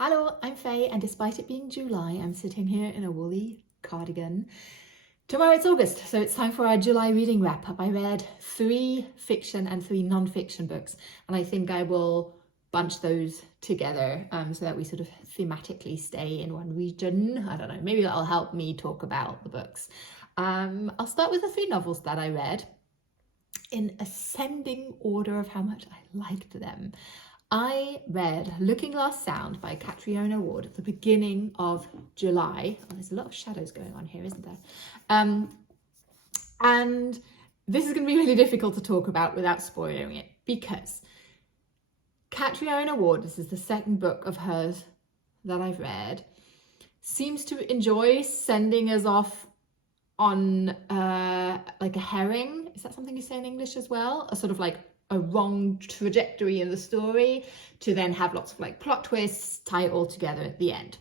Hello, I'm Faye, and despite it being July, I'm sitting here in a woolly cardigan. Tomorrow it's August, so it's time for our July reading wrap-up. I read 3 fiction and 3 non-fiction books, and I think I will bunch those together so that we sort of thematically stay in one region. I don't know, maybe that'll help me talk about the books. I'll start with the 3 novels that I read in ascending order of how much I liked them. I read Looking Glass Sound by Catriona Ward at the beginning of July. Oh, there's a lot of shadows going on here, isn't there? And this is going to be really difficult to talk about without spoiling it, because Catriona Ward, this is the second book of hers that I've read, seems to enjoy sending us off on like a herring. Is that something you say in English as well? A sort of like a wrong trajectory in the story to then have lots of like plot twists, tie it all together at the end.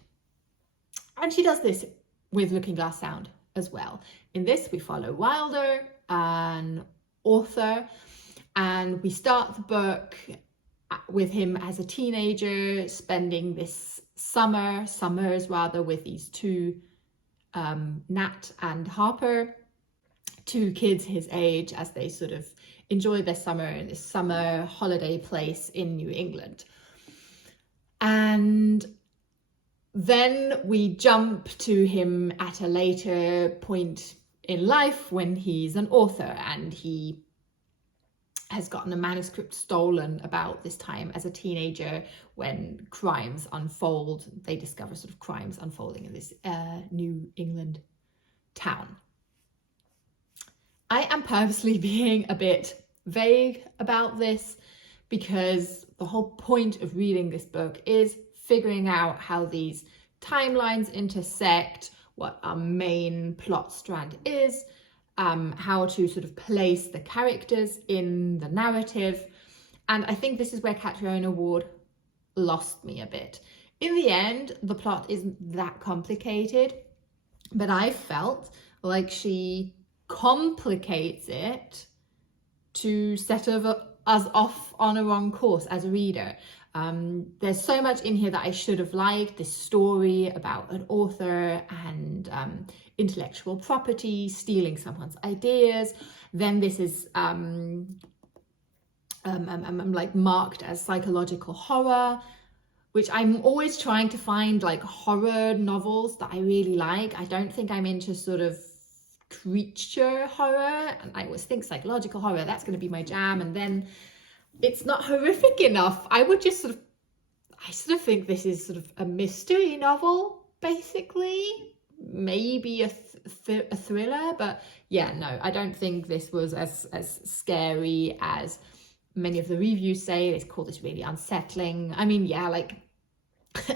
And she does this with Looking Glass Sound as well. In this, we follow Wilder, an author, and we start the book with him as a teenager, spending this summers with these 2, Nat and Harper, 2 kids his age, as they sort of enjoy their summer in this summer holiday place in New England. And then we jump to him at a later point in life when he's an author and he has gotten a manuscript stolen about this time as a teenager when crimes unfold. They discover sort of crimes unfolding in this New England town. I am purposely being a bit vague about this because the whole point of reading this book is figuring out how these timelines intersect, what our main plot strand is, how to sort of place the characters in the narrative. And I think this is where Catriona Ward lost me a bit. In the end, the plot isn't that complicated, but I felt like she complicates it to set us off on a wrong course as a reader. There's so much in here that I should have liked. This story about an author and intellectual property, stealing someone's ideas. Then this is like marked as psychological horror, which I'm always trying to find like horror novels that I really like. I don't think I'm into sort of creature horror, and I always think psychological horror, that's going to be my jam, and then it's not horrific enough. I sort of think this is sort of a mystery novel, basically, maybe a thriller, but yeah, no, I don't think this was as scary as many of the reviews say. They call this really unsettling. I mean, yeah, like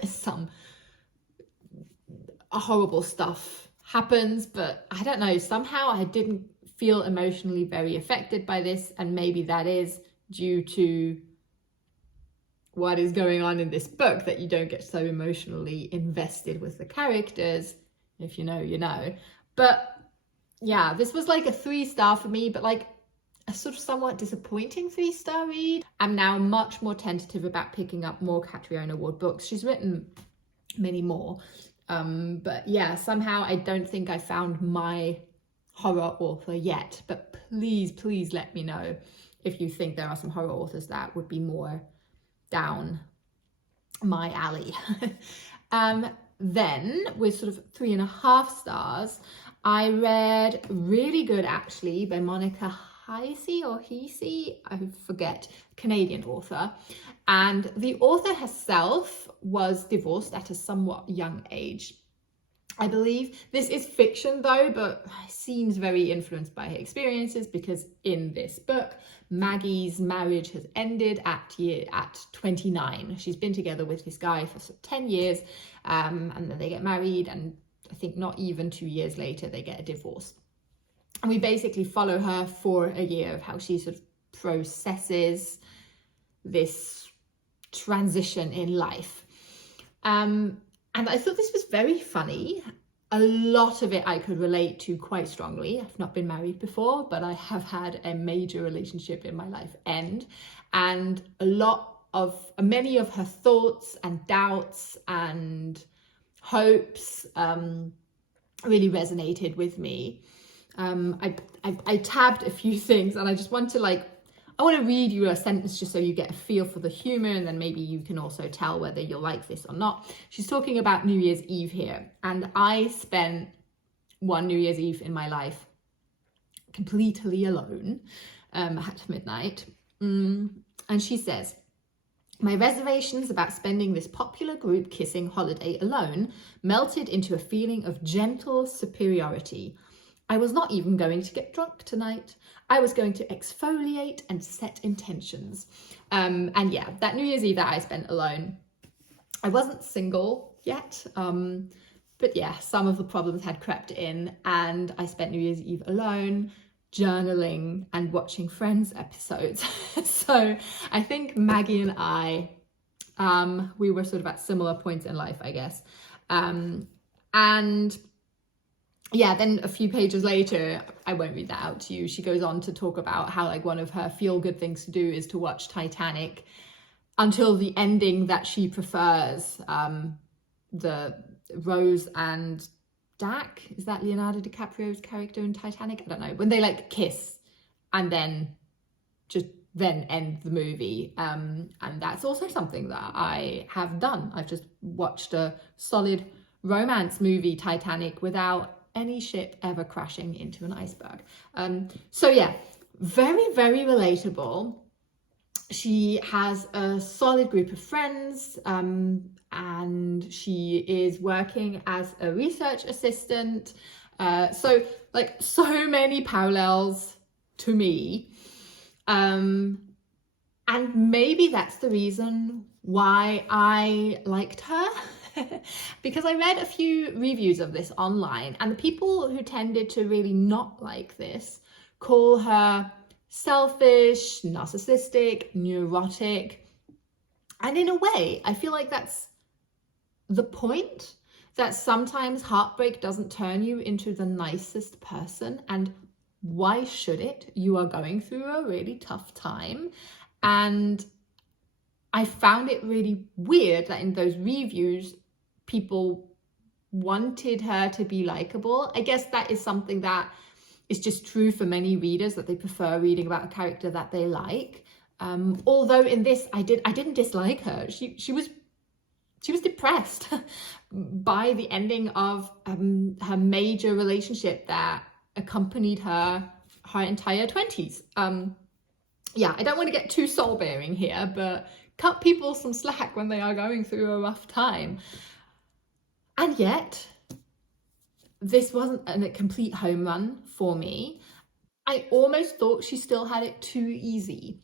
some horrible stuff happens, but I don't know, somehow I didn't feel emotionally very affected by this, and maybe that is due to what is going on in this book, that you don't get so emotionally invested with the characters. If you know, you know. But yeah, this was like a 3-star for me, but like a sort of somewhat disappointing 3-star read. I'm now much more tentative about picking up more Catriona Ward books. She's written many more. But yeah, somehow I don't think I found my horror author yet, but please let me know if you think there are some horror authors that would be more down my alley. Then with sort of 3.5 stars, I read Really Good Actually by Monica Heisey, I forget, Canadian author. And the author herself was divorced at a somewhat young age, I believe. This is fiction though, but seems very influenced by her experiences, because in this book, Maggie's marriage has ended at 29. She's been together with this guy for 10 years, and then they get married, and I think not even 2 years later, they get a divorce. And we basically follow her for a year of how she sort of processes this transition in life. And I thought this was very funny. A lot of it I could relate to quite strongly. I've not been married before, but I have had a major relationship in my life end. And a lot many of her thoughts and doubts and hopes really resonated with me. I tabbed a few things, and I just want to I want to read you a sentence just so you get a feel for the humor, and then maybe you can also tell whether you'll like this or not. She's talking about New Year's Eve here, and I spent one New Year's Eve in my life completely alone at midnight. And she says, my reservations about spending this popular group kissing holiday alone melted into a feeling of gentle superiority. I was not even going to get drunk tonight. I was going to exfoliate and set intentions. And yeah, that New Year's Eve that I spent alone, I wasn't single yet, but yeah, some of the problems had crept in, and I spent New Year's Eve alone, journaling and watching Friends episodes. So I think Maggie and I, we were sort of at similar points in life, I guess. And yeah, then a few pages later, I won't read that out to you, she goes on to talk about how one of her feel-good things to do is to watch Titanic until the ending that she prefers, the Rose and Dak, is that Leonardo DiCaprio's character in Titanic? I don't know, when they kiss and then just then end the movie. And that's also something that I have done. I've just watched a solid romance movie, Titanic, without any ship ever crashing into an iceberg. So yeah, very, very relatable. She has a solid group of friends, and she is working as a research assistant. So many parallels to me. And maybe that's the reason why I liked her. Because I read a few reviews of this online, and the people who tended to really not like this call her selfish, narcissistic, neurotic. And in a way, I feel like that's the point, that sometimes heartbreak doesn't turn you into the nicest person. And why should it? You are going through a really tough time. And I found it really weird that in those reviews, people wanted her to be likable. I guess that is something that is just true for many readers, that they prefer reading about a character that they like. Although in this, I didn't dislike her. She was depressed by the ending of her major relationship that accompanied her entire 20s. Yeah, I don't want to get too soul-bearing here, but cut people some slack when they are going through a rough time. And yet, this wasn't a complete home run for me. I almost thought she still had it too easy.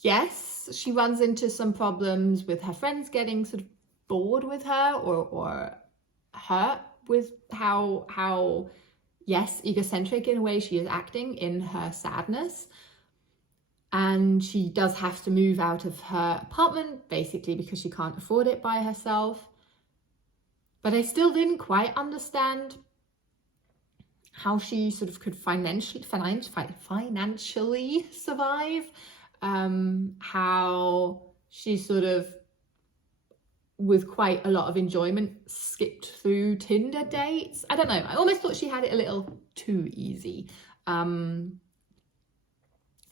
Yes, she runs into some problems with her friends getting sort of bored with her or hurt with how yes, egocentric in a way she is acting in her sadness. And she does have to move out of her apartment, basically because she can't afford it by herself. But I still didn't quite understand how she sort of could financially survive. How she sort of, with quite a lot of enjoyment, skipped through Tinder dates. I don't know. I almost thought she had it a little too easy.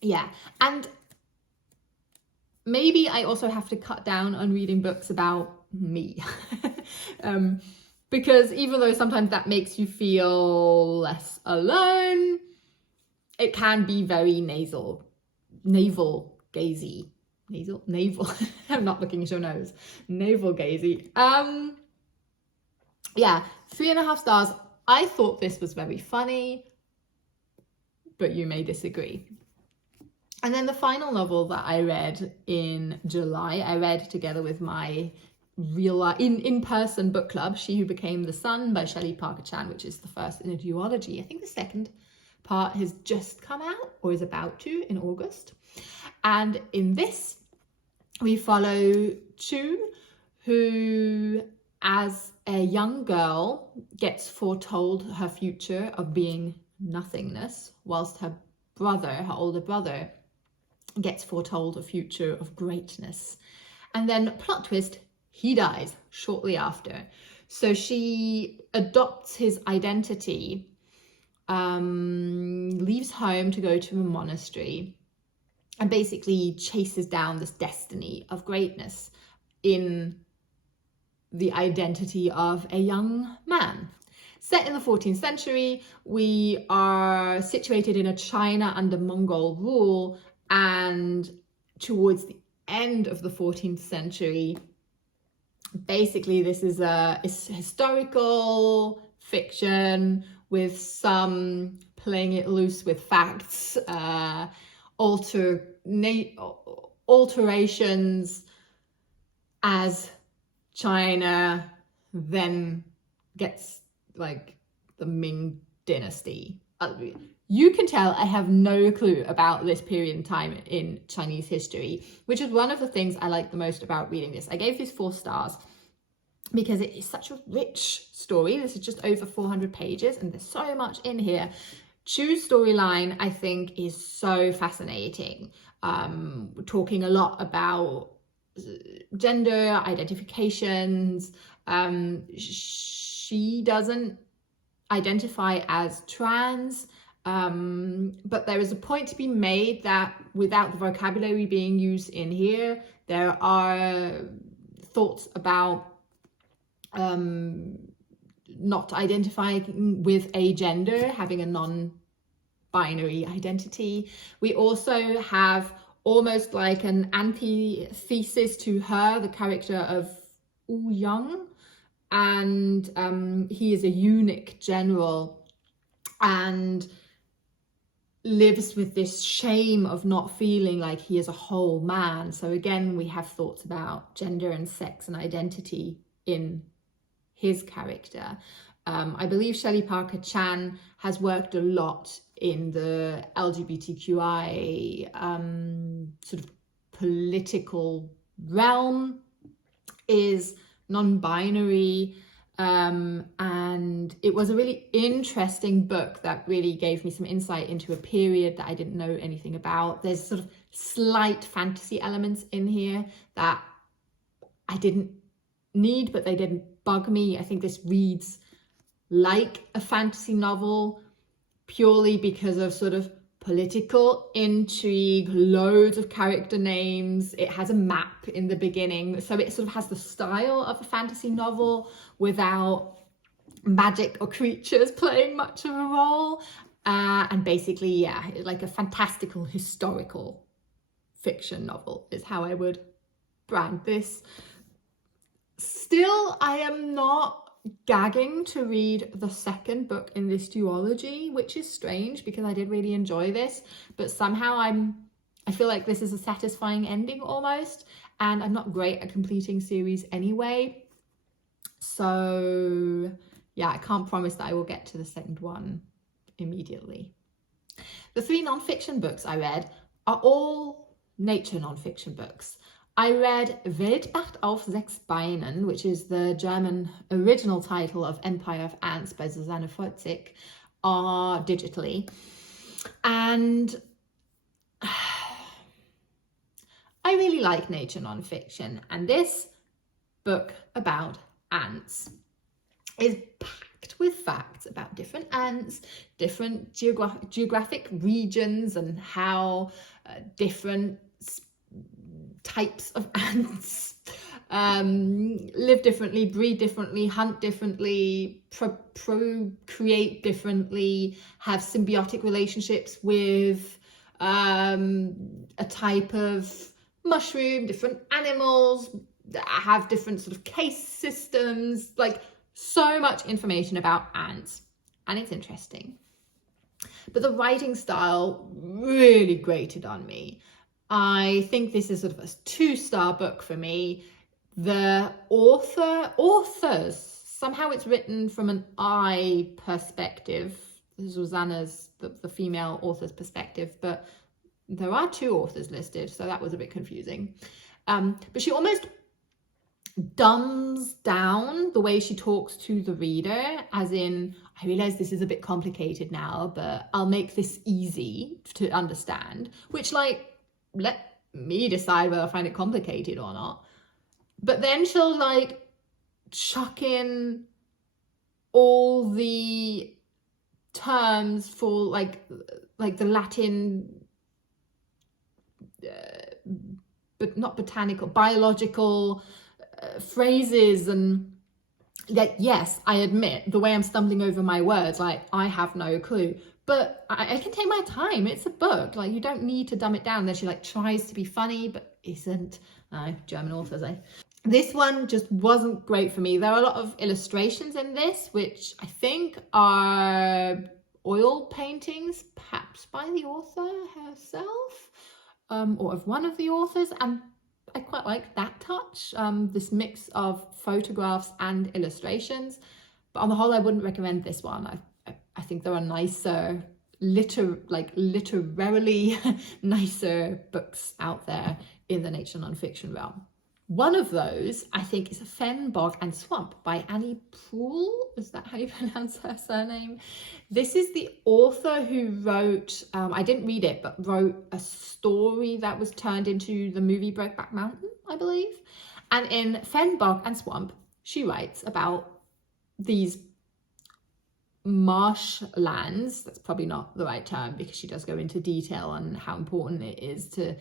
Yeah, and maybe I also have to cut down on reading books about me. Because even though sometimes that makes you feel less alone, it can be very navel gazy. Navel. I'm not looking at your nose. Navel gazy. Yeah, 3.5 stars. I thought this was very funny, but you may disagree. And then the final novel that I read in July, I read together with my in-person book club, She Who Became the Sun by Shelley Parker Chan, which is the first in a duology. I think the second part has just come out or is about to in August. And in this, we follow Chu, who as a young girl gets foretold her future of being nothingness, whilst her older brother, gets foretold a future of greatness. And then plot twist, he dies shortly after. So she adopts his identity, leaves home to go to a monastery, and basically chases down this destiny of greatness in the identity of a young man. Set in the 14th century, we are situated in a China under Mongol rule, and towards the end of the 14th century, basically this is a historical fiction with some playing it loose with facts, alterations as China then gets like the Ming dynasty. You can tell I have no clue about this period in time in Chinese history, which is one of the things I like the most about reading this. I gave this 4 stars because it is such a rich story. This is just over 400 pages and there's so much in here. Chu's storyline, I think, is so fascinating. We're talking a lot about gender identifications. She doesn't identify as trans, but there is a point to be made that without the vocabulary being used in here, there are thoughts about not identifying with a gender, having a non-binary identity. We also have almost like an antithesis to her, the character of Wu Yang, and he is a eunuch general and lives with this shame of not feeling like he is a whole man. So again, we have thoughts about gender and sex and identity in his character. I believe Shelley Parker Chan has worked a lot in the LGBTQI sort of political realm, is non-binary, and it was a really interesting book that really gave me some insight into a period that I didn't know anything about. There's sort of slight fantasy elements in here that I didn't need, but they didn't bug me. I think this reads like a fantasy novel purely because of sort of political intrigue, loads of character names. It has a map in the beginning, so it sort of has the style of a fantasy novel without magic or creatures playing much of a role, and basically, yeah, like a fantastical historical fiction novel is how I would brand this. Still, I am not gagging to read the second book in this duology, which is strange because I did really enjoy this, but somehow I feel like this is a satisfying ending almost, and I'm not great at completing series anyway. So yeah, I can't promise that I will get to the second one immediately. The 3 non-fiction books I read are all nature non-fiction books. I read Weltmacht auf sechs Beinen, which is the German original title of Empire of Ants by Susanne Fotzig, digitally. And I really like nature non-fiction, and this book about ants is packed with facts about different ants, different geographic regions, and how different types of ants live differently, breed differently, hunt differently, procreate differently, have symbiotic relationships with a type of mushroom, different animals, have different sort of case systems, like so much information about ants, and it's interesting. But the writing style really grated on me. I think this is sort of a 2-star book for me. The authors, somehow it's written from an I perspective. This is Susanna's, the female author's perspective, but there are 2 authors listed, so that was a bit confusing. But she almost dumbs down the way she talks to the reader, as in, I realize this is a bit complicated now, but I'll make this easy to understand, which, like, let me decide whether I find it complicated or not. But then she'll like chuck in all the terms for like the Latin, but not botanical, biological phrases. And that, yes, I admit the way I'm stumbling over my words, like I have no clue, but I can take my time. It's a book, like you don't need to dumb it down. Then she like tries to be funny but isn't. German authors, eh? This one just wasn't great for me. There are a lot of illustrations in this, which I think are oil paintings, perhaps by the author herself, or of one of the authors, and I quite like that touch, this mix of photographs and illustrations. But on the whole, I wouldn't recommend this one. I think there are nicer, literarily nicer books out there in the nature nonfiction realm. One of those, I think, is Bog and Swamp by Annie Proulx. Is that how you pronounce her surname? This is the author who wrote, I didn't read it, but wrote a story that was turned into the movie Brokeback Mountain, I believe. And in Bog and Swamp, she writes about these marshlands. That's probably not the right term, because she does go into detail on how important it is to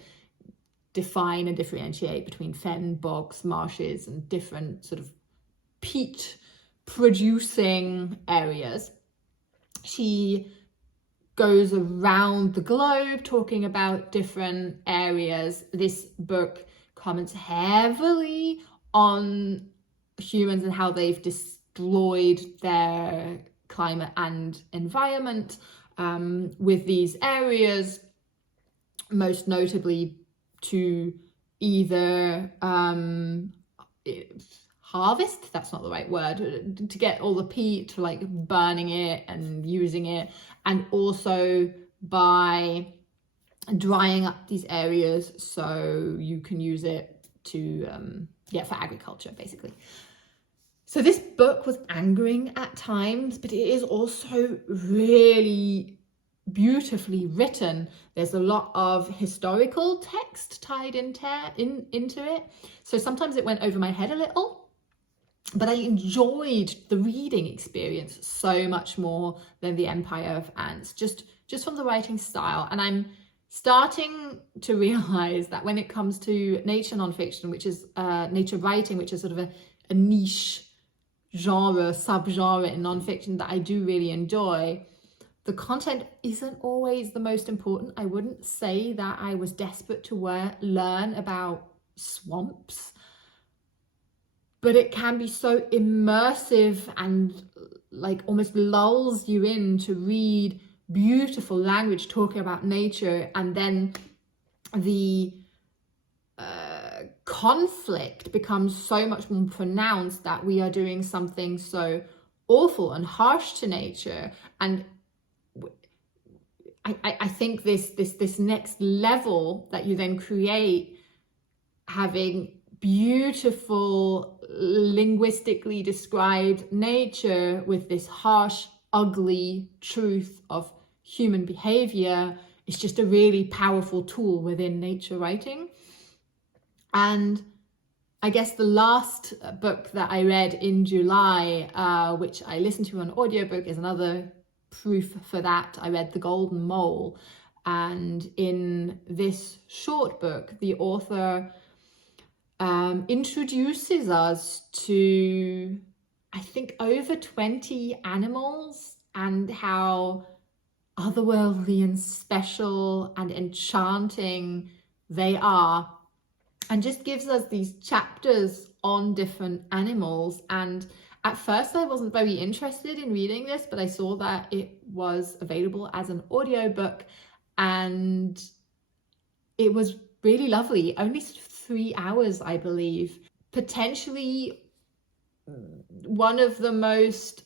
define and differentiate between fen, bogs, marshes, and different sort of peat producing areas. She goes around the globe talking about different areas. This book comments heavily on humans and how they've destroyed their climate and environment with these areas, most notably to either harvest, that's not the right word, to get all the peat, to like burning it and using it, and also by drying up these areas so you can use it to for agriculture, basically. So this book was angering at times, but it is also really beautifully written. There's a lot of historical text tied into it. So sometimes it went over my head a little, but I enjoyed the reading experience so much more than The Empire of Ants, just from the writing style. And I'm starting to realize that when it comes to nature nonfiction, which is nature writing, which is sort of a niche genre, subgenre in nonfiction that I do really enjoy, the content isn't always the most important. I wouldn't say that I was desperate to learn about swamps, but it can be so immersive and like almost lulls you in to read beautiful language talking about nature, and then the conflict becomes so much more pronounced that we are doing something so awful and harsh to nature. And I think this next level that you then create, having beautiful linguistically described nature with this harsh, ugly truth of human behavior, is just a really powerful tool within nature writing. And I guess the last book that I read in July, which I listened to on audiobook, is another proof for that. I read The Golden Mole, and in this short book, the author introduces us to, I think, over 20 animals and how otherworldly and special and enchanting they are, and just gives us these chapters on different animals. And at first I wasn't very interested in reading this, but I saw that it was available as an audiobook, and it was really lovely. Only 3 hours, I believe. Potentially one of the most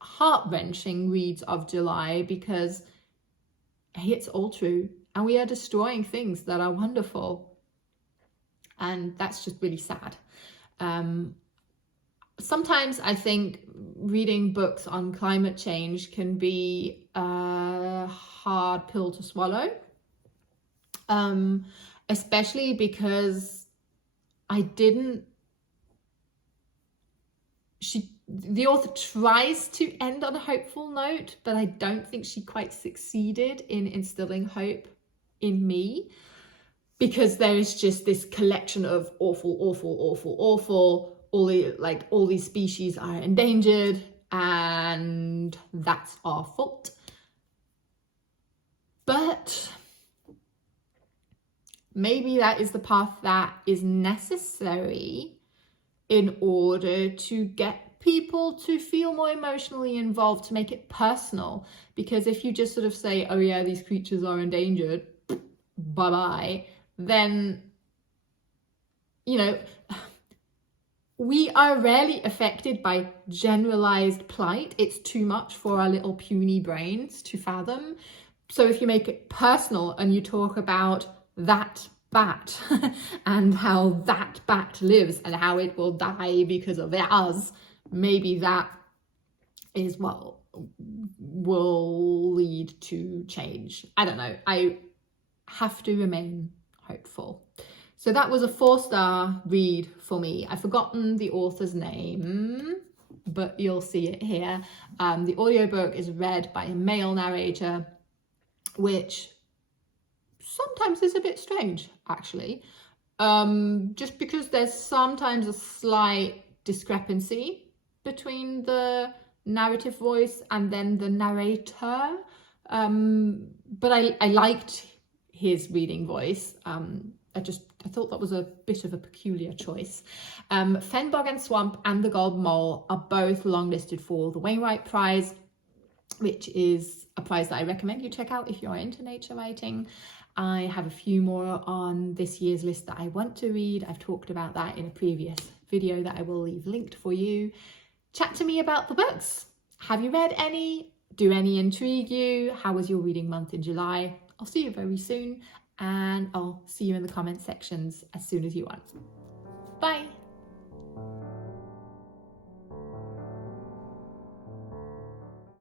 heart-wrenching reads of July, because hey, it's all true, and we are destroying things that are wonderful. And that's just really sad. Sometimes I think reading books on climate change can be a hard pill to swallow. especially because the author tries to end on a hopeful note, but I don't think she quite succeeded in instilling hope in me, because there is just this collection of awful, all these species are endangered and that's our fault. But maybe that is the path that is necessary in order to get people to feel more emotionally involved, to make it personal. Because if you just sort of say, oh yeah, these creatures are endangered, bye-bye, then, you know, we are rarely affected by generalized plight. It's too much for our little puny brains to fathom. So if you make it personal and you talk about that bat and how that bat lives and how it will die because of us, maybe that is what will lead to change. I don't know. I have to remain hopeful. So that was a 4-star read for me. I've forgotten the author's name, but you'll see it here. The audiobook is read by a male narrator, which sometimes is a bit strange, actually. Just because there's sometimes a slight discrepancy between the narrative voice and then the narrator. But I liked his reading voice. I thought that was a bit of a peculiar choice. Bog and Swamp and The Gold Mole are both longlisted for the Wainwright Prize, which is a prize that I recommend you check out if you're into nature writing. I have a few more on this year's list that I want to read. I've talked about that in a previous video that I will leave linked for you. Chat to me about the books. Have you read any? Do any intrigue you? How was your reading month in July? I'll see you very soon, and I'll see you in the comment sections as soon as you want. Bye.